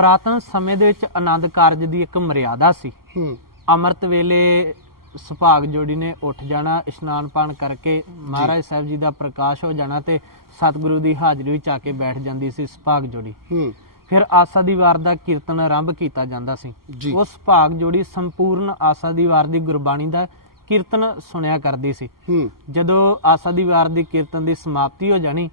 ਪ੍ਰਾਤਨ ਸਮੇਂ ਦੇ ਵਿੱਚ ਆਨੰਦ ਕਾਰਜ ਦੀ ਇੱਕ ਮਰਿਆਦਾ ਸੀ। ਹੂੰ। ਅੰਮ੍ਰਿਤ ਵੇਲੇ ਸੁਭਾਗ ਜੋੜੀ ਨੇ ਉੱਠ ਜਾਣਾ ਇਸ਼ਨਾਨ ਪਾਣ ਕਰਕੇ ਮਹਾਰਾਜ ਸਾਹਿਬ ਜੀ ਦਾ ਪ੍ਰਕਾਸ਼ ਹੋ ਜਾਣਾ ਤੇ ਸਤਿਗੁਰੂ ਦੀ ਹਾਜ਼ਰੀ ਵਿੱਚ ਆ ਕੇ ਬੈਠ ਜਾਂਦੀ ਸੀ ਸੁਭਾਗ ਜੋੜੀ। ਹੂੰ। ਫਿਰ ਆਸਾ ਦੀ ਵਾਰ ਦਾ ਕੀਰਤਨ ਆਰੰਭ ਕੀਤਾ ਜਾਂਦਾ ਸੀ। ਜੀ। ਉਸ ਭਾਗ ਜੋੜੀ ਸੰਪੂਰਨ ਆਸਾ ਦੀ ਵਾਰ ਦੀ ਗੁਰਬਾਣੀ ਦਾ ਕੀਰਤਨ ਸੁਣਿਆ ਕਰਦੀ ਸੀ। ਜਦੋਂ ਆਸਾ ਦੀ ਵਾਰ ਦੀ ਕੀਰਤਨ ਦੀ ਸਮਾਪਤੀ ਹੋ ਜਾਣੀ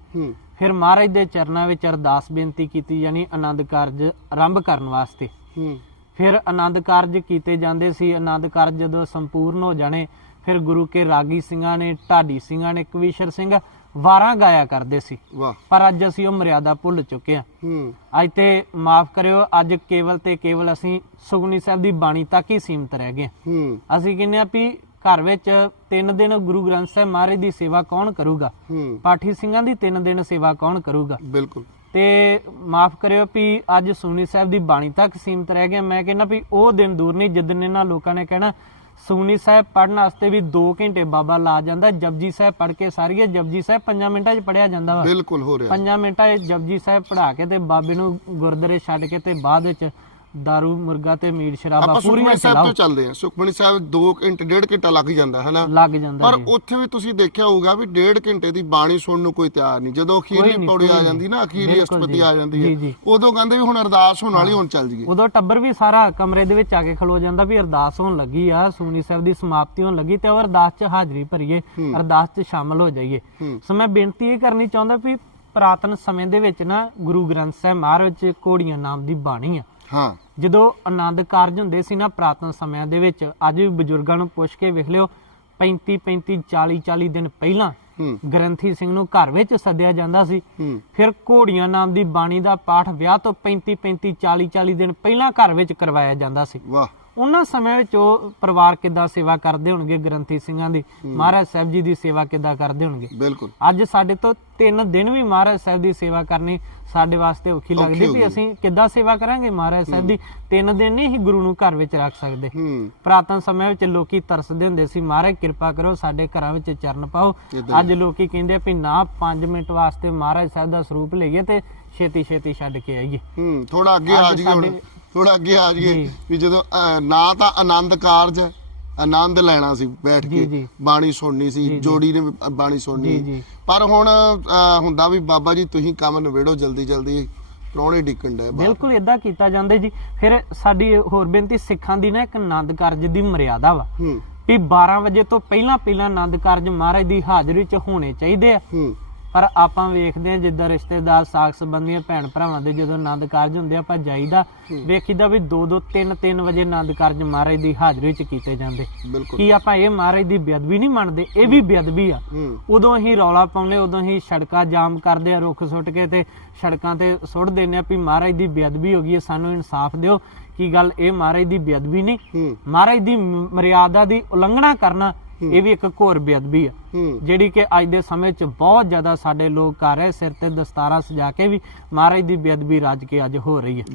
ਫਿਰ ਮਹਾਰਾਜ ਦੇ ਚਰਨਾਂ ਵਿੱਚ ਅਰਦਾਸ ਬੇਨਤੀ ਕੀਤੀ ਜਾਣੀ ਆਨੰਦ ਕਾਰਜ ਆਰੰਭ ਕਰਨ ਵਾਸਤੇ। ਹੂੰ। ਫਿਰ ਆਨੰਦ ਕਾਰਜ ਕੀਤੇ ਜਾਂਦੇ ਸੀ। ਆਨੰਦ ਕਾਰਜ ਜਦੋਂ ਸੰਪੂਰਨ ਹੋ ਜਾਣੇ ਫਿਰ ਗੁਰੂ ਕੇ ਰਾਗੀ ਸਿੰਘਾਂ ਨੇ ਢਾਡੀ ਸਿੰਘਾਂ ਨੇ ਕਵੀਸ਼ਰ ਸਿੰਘ ਵਾਰਾਂ ਗਾਇਆ ਕਰਦੇ ਸੀ। ਪਰ ਅੱਜ ਅਸੀਂ ਉਹ ਮਰਿਆਦਾ ਭੁੱਲ ਚੁੱਕੇ ਹਾਂ। ਅੱਜ ਤੇ ਮਾਫ ਕਰਿਓ ਅੱਜ ਕੇਵਲ ਤੇ ਕੇਵਲ ਅਸੀਂ ਸੁਖਨੀ ਸਾਹਿਬ ਦੀ ਬਾਣੀ ਤੱਕ ਹੀ ਸੀਮਤ ਰਹਿ ਗਏ ਅਸੀਂ ਕਹਿੰਦੇ ਆ ਵੀ ਘਰ ਵਿੱਚ ਤਿੰਨ ਦਿਨ ਗੁਰੂ ਗ੍ਰੰਥ ਸਾਹਿਬ ਮਹਾਰਾਜ ਦੀ ਸੇਵਾ ਕੌਣ ਕਰੂਗਾ? ਹੂੰ। ਪਾਠੀ ਸਿੰਘਾਂ ਦੀ ਤਿੰਨ ਦਿਨ ਸੇਵਾ ਕੌਣ ਕਰੂਗਾ? ਬਿਲਕੁਲ। ਤੇ ਮਾਫ ਕਰਿਓ ਵੀ ਅੱਜ ਸੁਖਨੀ ਸਾਹਿਬ ਦੀ ਬਾਣੀ ਤੱਕ ਸੀਮਤ ਰਹਿ ਗਏ ਮੈਂ ਕਹਿੰਦਾ ਵੀ ਉਹ ਦਿਨ ਦੂਰ ਨਹੀਂ ਜਿੱਦਨ ਇਹਨਾਂ ਲੋਕਾਂ ਨੇ ਕਹਿਣਾ ਸੁਖਨੀ ਸਾਹਿਬ ਪੜਨ ਵਾਸਤੇ ਵੀ 2 ਘੰਟੇ ਬਾਬਾ ਲਾ ਜਾਂਦਾ ਜਪਜੀ ਸਾਹਿਬ ਪੜ ਕੇ ਸਾਰੀਏ ਜਪਜੀ ਸਾਹਿਬ 5 ਮਿੰਟਾਂ 'ਚ ਪੜਿਆ ਜਾਂਦਾ ਵਾ। ਬਿਲਕੁਲ ਹੋ ਰਿਹਾ। 5 ਮਿੰਟਾਂ 'ਚ ਜਪਜੀ ਸਾਹਿਬ ਪੜਾ ਕੇ ਤੇ ਬਾਬੇ ਨੂੰ ਗੁਰਦਾਰੇ ਛੱਡ ਕੇ ਤੇ ਬਾਅਦ ਵਿੱਚ दारू ਮੁਰਗਾ ਤੇ ਮੀਟ ਸ਼ਰਾਬਾ ਆਪਾਂ ਪੂਰੀਆਂ ਸੁਖਮਨੀ ਸਾਹਿਬ ਚਲਾਓ ਤੋਂ ਚੱਲਦੇ ਹਾਂ ਸੁਖਮਨੀ ਸਾਹਿਬ 2 ਘੰਟੇ ਡੇਢ ਘੰਟਾ ਲੱਗ ਜਾਂਦਾ ਹੈ ਨਾ ਲੱਗ ਜਾਂਦਾ ਪਰ ਜੀ। ਉੱਥੇ ਵੀ ਤੁਸੀਂ ਦੇਖਿਆ ਹੋਊਗਾ ਵੀ ਡੇਢ ਘੰਟੇ ਦੀ ਬਾਣੀ ਸੁਣਨ ਨੂੰ ਕੋਈ ਤਿਆਰ ਨਹੀਂ ਜਦੋਂ ਕੋਈ ਨਹੀਂ, ਪੌੜੀ ਕੋਈ ਆ। ਜਾਂਦੀ ਨਾ ਅਖੀਰਲੀ ਬਿਲਕੁਲ ਅਸ਼ਟਪਦੀ ਜੀ। ਆ ਜਾਂਦੀ ਹੈ ਜੀ। ਉਦੋਂ ਕਹਿੰਦੇ ਵੀ ਹੁਣ ਅਰਦਾਸ ਹੋਣ ਵਾਲੀ ਹੁਣ ਚੱਲ ਜੀਏ ਉਦੋਂ ਟੱਬਰ ਵੀ ਸਾਰਾ ਕਮਰੇ ਦੇ ਵਿੱਚ ਆ ਕੇ ਖਲੋ ਜਾਂਦਾ ਵੀ ਅਰਦਾਸ ਹੋਣ ਲੱਗੀ ਆ ਸੂਨੀ ਸਾਹਿਬ ਦੀ ਸਮਾਪਤੀ ਹੋਣ ਲੱਗੀ ਤੇ ਉਹ ਅਰਦਾਸ 'ਚ ਹਾਜ਼ਰੀ ਭਰੀਏ ਅਰਦਾਸ 'ਚ ਸ਼ਾਮਲ ਹੋ ਜਾਈਏ। ਸੋ ਮੈਂ ਬੇਨਤੀ ਇਹ ਕਰਨੀ ਚਾਹੁੰਦਾ ਵੀ ਪ੍ਰਾਤਨ ਸਮੇਂ ਦੇ ਵਿੱਚ ਨਾ ਗੁਰੂ ਗ੍ਰੰਥ ਸਾਹਿਬ ਮਹਾਰਾਜ ਚ ਘੋੜੀਆਂ ਨਾਮ ਦੀ ਬਾਣੀ ਆ। ਹਾਂ। ਜਦੋਂ ਆਨੰਦ ਕਾਰਜ ਹੁੰਦੇ ਸੀ ਨਾ ਪ੍ਰਾਤਨ ਸਮਿਆਂ ਦੇ ਵਿੱਚ ਅੱਜ ਵੀ ਬਜ਼ੁਰਗਾਂ ਨੂੰ ਪੁੱਛ ਕੇ ਵੇਖ ਲਿਓ 35 35 40 40 ਦਿਨ ਪਹਿਲਾਂ ਗ੍ਰੰਥੀ ਸਿੰਘ ਨੂੰ ਘਰ ਵਿੱਚ ਸੱਦਿਆ ਜਾਂਦਾ ਸੀ। ਫਿਰ ਘੋੜੀਆਂ ਨਾਮ ਦੀ ਬਾਣੀ ਦਾ ਪਾਠ ਵਿਆਹ ਤੋਂ 35 35 40 40 ਦਿਨ ਪਹਿਲਾਂ ਘਰ ਵਿੱਚ ਕਰਵਾਇਆ ਜਾਂਦਾ ਸੀ। ਵਾਹ। ਉਹਨਾਂ ਸਮੇਂ ਵਿੱਚ ਉਹ ਪਰਿਵਾਰ ਕਿੱਦਾਂ ਸੇਵਾ ਕਰਦੇ ਹੋਣਗੇ ਗ੍ਰੰਥੀ ਸਿੰਘਾਂ ਦੀ? ਮਹਾਰਾਜ ਸਾਹਿਬ ਜੀ ਦੀ ਸੇਵਾ ਕਿੱਦਾਂ ਕਰਦੇ ਹੋਣਗੇ? ਬਿਲਕੁਲ। ਅੱਜ ਸਾਡੇ ਤੋਂ ਤਿੰਨ ਦਿਨ ਵੀ ਮਹਾਰਾਜ ਸਾਹਿਬ ਦੀ ਸੇਵਾ ਕਰਨੀ ਸਾਡੇ ਵਾਸਤੇ ਔਖੀ ਲੱਗਦੀ ਵੀ। ਅਸੀਂ ਕਿੱਦਾਂ ਸੇਵਾ ਕਰਾਂਗੇ? ਮਹਾਰਾਜ ਸਾਹਿਬ ਦੀ ਤਿੰਨ ਦਿਨ ਨਹੀਂ ਹੀ ਗੁਰੂ ਨੂੰ ਘਰ ਵਿੱਚ ਰੱਖ ਸਕਦੇ। ਪ੍ਰਾਤਨ ਸਮੇਂ ਵਿੱਚ ਲੋਕੀ ਤਰਸਦੇ ਹੁੰਦੇ ਸੀ ਮਹਾਰਾਜ ਕਿਰਪਾ ਕਰੋ ਸਾਡੇ ਘਰਾਂ ਵਿੱਚ ਚਰਨ ਪਾਓ। ਅੱਜ ਲੋਕੀ ਕਹਿੰਦੇ ਵੀ ਨਾ 5 ਮਿੰਟ ਵਾਸਤੇ ਮਹਾਰਾਜ ਸਾਹਿਬ ਦਾ ਸਰੂਪ ਲਈਏ ਤੇ ਛੇਤੀ ਛੇਤੀ ਛੱਡ ਕੇ ਆਈਏ। ਹੂੰ ਥੋੜਾ ਅੱਗੇ ਆ ਜਾਈਏ ਹੁਣ। ਥੋੜਾ ਅੱਗੇ ਆ ਜਾਈਏ। ਵੀ ਜਦੋਂ ਨਾ ਤਾਂ ਆਨੰਦ ਕਾਰਜ ਹੈ, ਆਨੰਦ ਲੈਣਾ ਸੀ ਬੈਠ ਜੀ, ਕੇ। ਜੀ। ਬਾਣੀ ਸੁਣਨੀ ਸੀ। ਜੋੜੀ ਨੇ ਵੀ ਬਾਣੀ ਸੁਣਨੀ। ਜੀ। ਪਰ ਹੁਣ ਹੁੰਦਾ ਵੀ ਬਾਬਾ ਜੀ ਤੁਸੀਂ ਕੰਮ ਨਿਬੇੜੋ ਜਲਦੀ ਜਲਦੀ। ਪ੍ਰਾਹੁਣੇ ਡਿੱਕਣ ਦੇ ਬਿਲਕੁਲ ਇਦਾਂ ਕੀਤਾ ਜਾਂਦਾ ਜੀ। ਫਿਰ ਸਾਡੀ ਹੋਰ ਬੇਨਤੀ ਸਿੱਖਾਂ ਦੀ ਨਾ ਇੱਕ ਆਨੰਦ ਕਾਰਜ ਦੀ ਮਰਿਆਦਾ ਵਾ। ਹੂੰ। ਵੀ 12 ਵਜੇ ਤੋਂ ਪਹਿਲਾਂ ਪਹਿਲਾਂ ਆਨੰਦ ਕਾਰਜ ਮਹਾਰਾਜ ਦੀ ਹਾਜ਼ਰੀ 'ਚ ਹੋਣੇ ਚਾਹੀਦੇ ਆ। ਹੂੰ। ਪਰ ਆਪਾਂ ਵੇਖਦੇ ਆ ਜਿੱਦਾਂ ਰਿਸ਼ਤੇਦਾਰ ਸਾਖ ਸੰਬੰਧੀਆਂ ਭੈਣ ਭਰਾਵਾਂ ਦੇ ਜਦੋਂ ਆਨੰਦ ਕਾਰਜ ਹੁੰਦੇ ਆਪਾਂ ਜਾਈਦਾ ਵੇਖੀਦਾ ਵੀ 2 2 3 3 ਵਜੇ ਆਨੰਦ ਕਾਰਜ ਮਹਾਰਾਜ ਦੀ ਹਾਜ਼ਰੀ 'ਚ ਕੀਤੇ ਜਾਂਦੇ। ਕੀ ਆਪਾਂ ਇਹ ਮਹਾਰਾਜ ਦੀ ਬੇਅਦਬੀ ਨਹੀਂ ਮੰਨਦੇ? ਇਹ ਵੀ ਬੇਅਦਬੀ ਆ। ਉਦੋਂ ਅਸੀਂ ਰੌਲਾ ਪਾਉਂਦੇ ਉਦੋਂ ਹੀ ਸੜਕਾਂ ਜਾਮ ਕਰਦੇ ਆ ਰੁੱਖ ਸੁੱਟ ਕੇ ਤੇ ਸੜਕਾਂ ਤੇ ਸੁੱਟ ਦਿੰਦੇ ਆ ਵੀ ਮਹਾਰਾਜ ਦੀ ਬੇਅਦਬੀ ਹੋ ਗਈ ਹੈ ਸਾਨੂੰ ਇਨਸਾਫ ਦਿਓ। ਕੀ ਗੱਲ? ਇਹ ਮਹਾਰਾਜ ਦੀ ਬੇਅਦਬੀ ਨਹੀਂ। ਮਹਾਰਾਜ ਦੀ ਮਰਿਆਦਾ ਦੀ ਉਲੰਘਣਾ ਕਰਨਾ ਇਹ ਵੀ ਇੱਕ ਘੋਰ ਬੇਅਦਬੀ ਆ। ਹੂੰ। ਜਿਹੜੀ ਕਿ ਅੱਜ ਦੇ ਸਮੇਂ 'ਚ ਬਹੁਤ ਜ਼ਿਆਦਾ ਸਾਡੇ ਲੋਕ ਕਰ ਰਹੇ ਸਿਰ ਤੇ ਦਸਤਾਰਾ ਸਜਾ ਕੇ ਵੀ ਮਹਾਰਾਜ ਦੀ ਬੇਅਦਬੀ ਰੱਜ ਕੇ ਅੱਜ ਹੋ ਰਹੀ ਹੈ।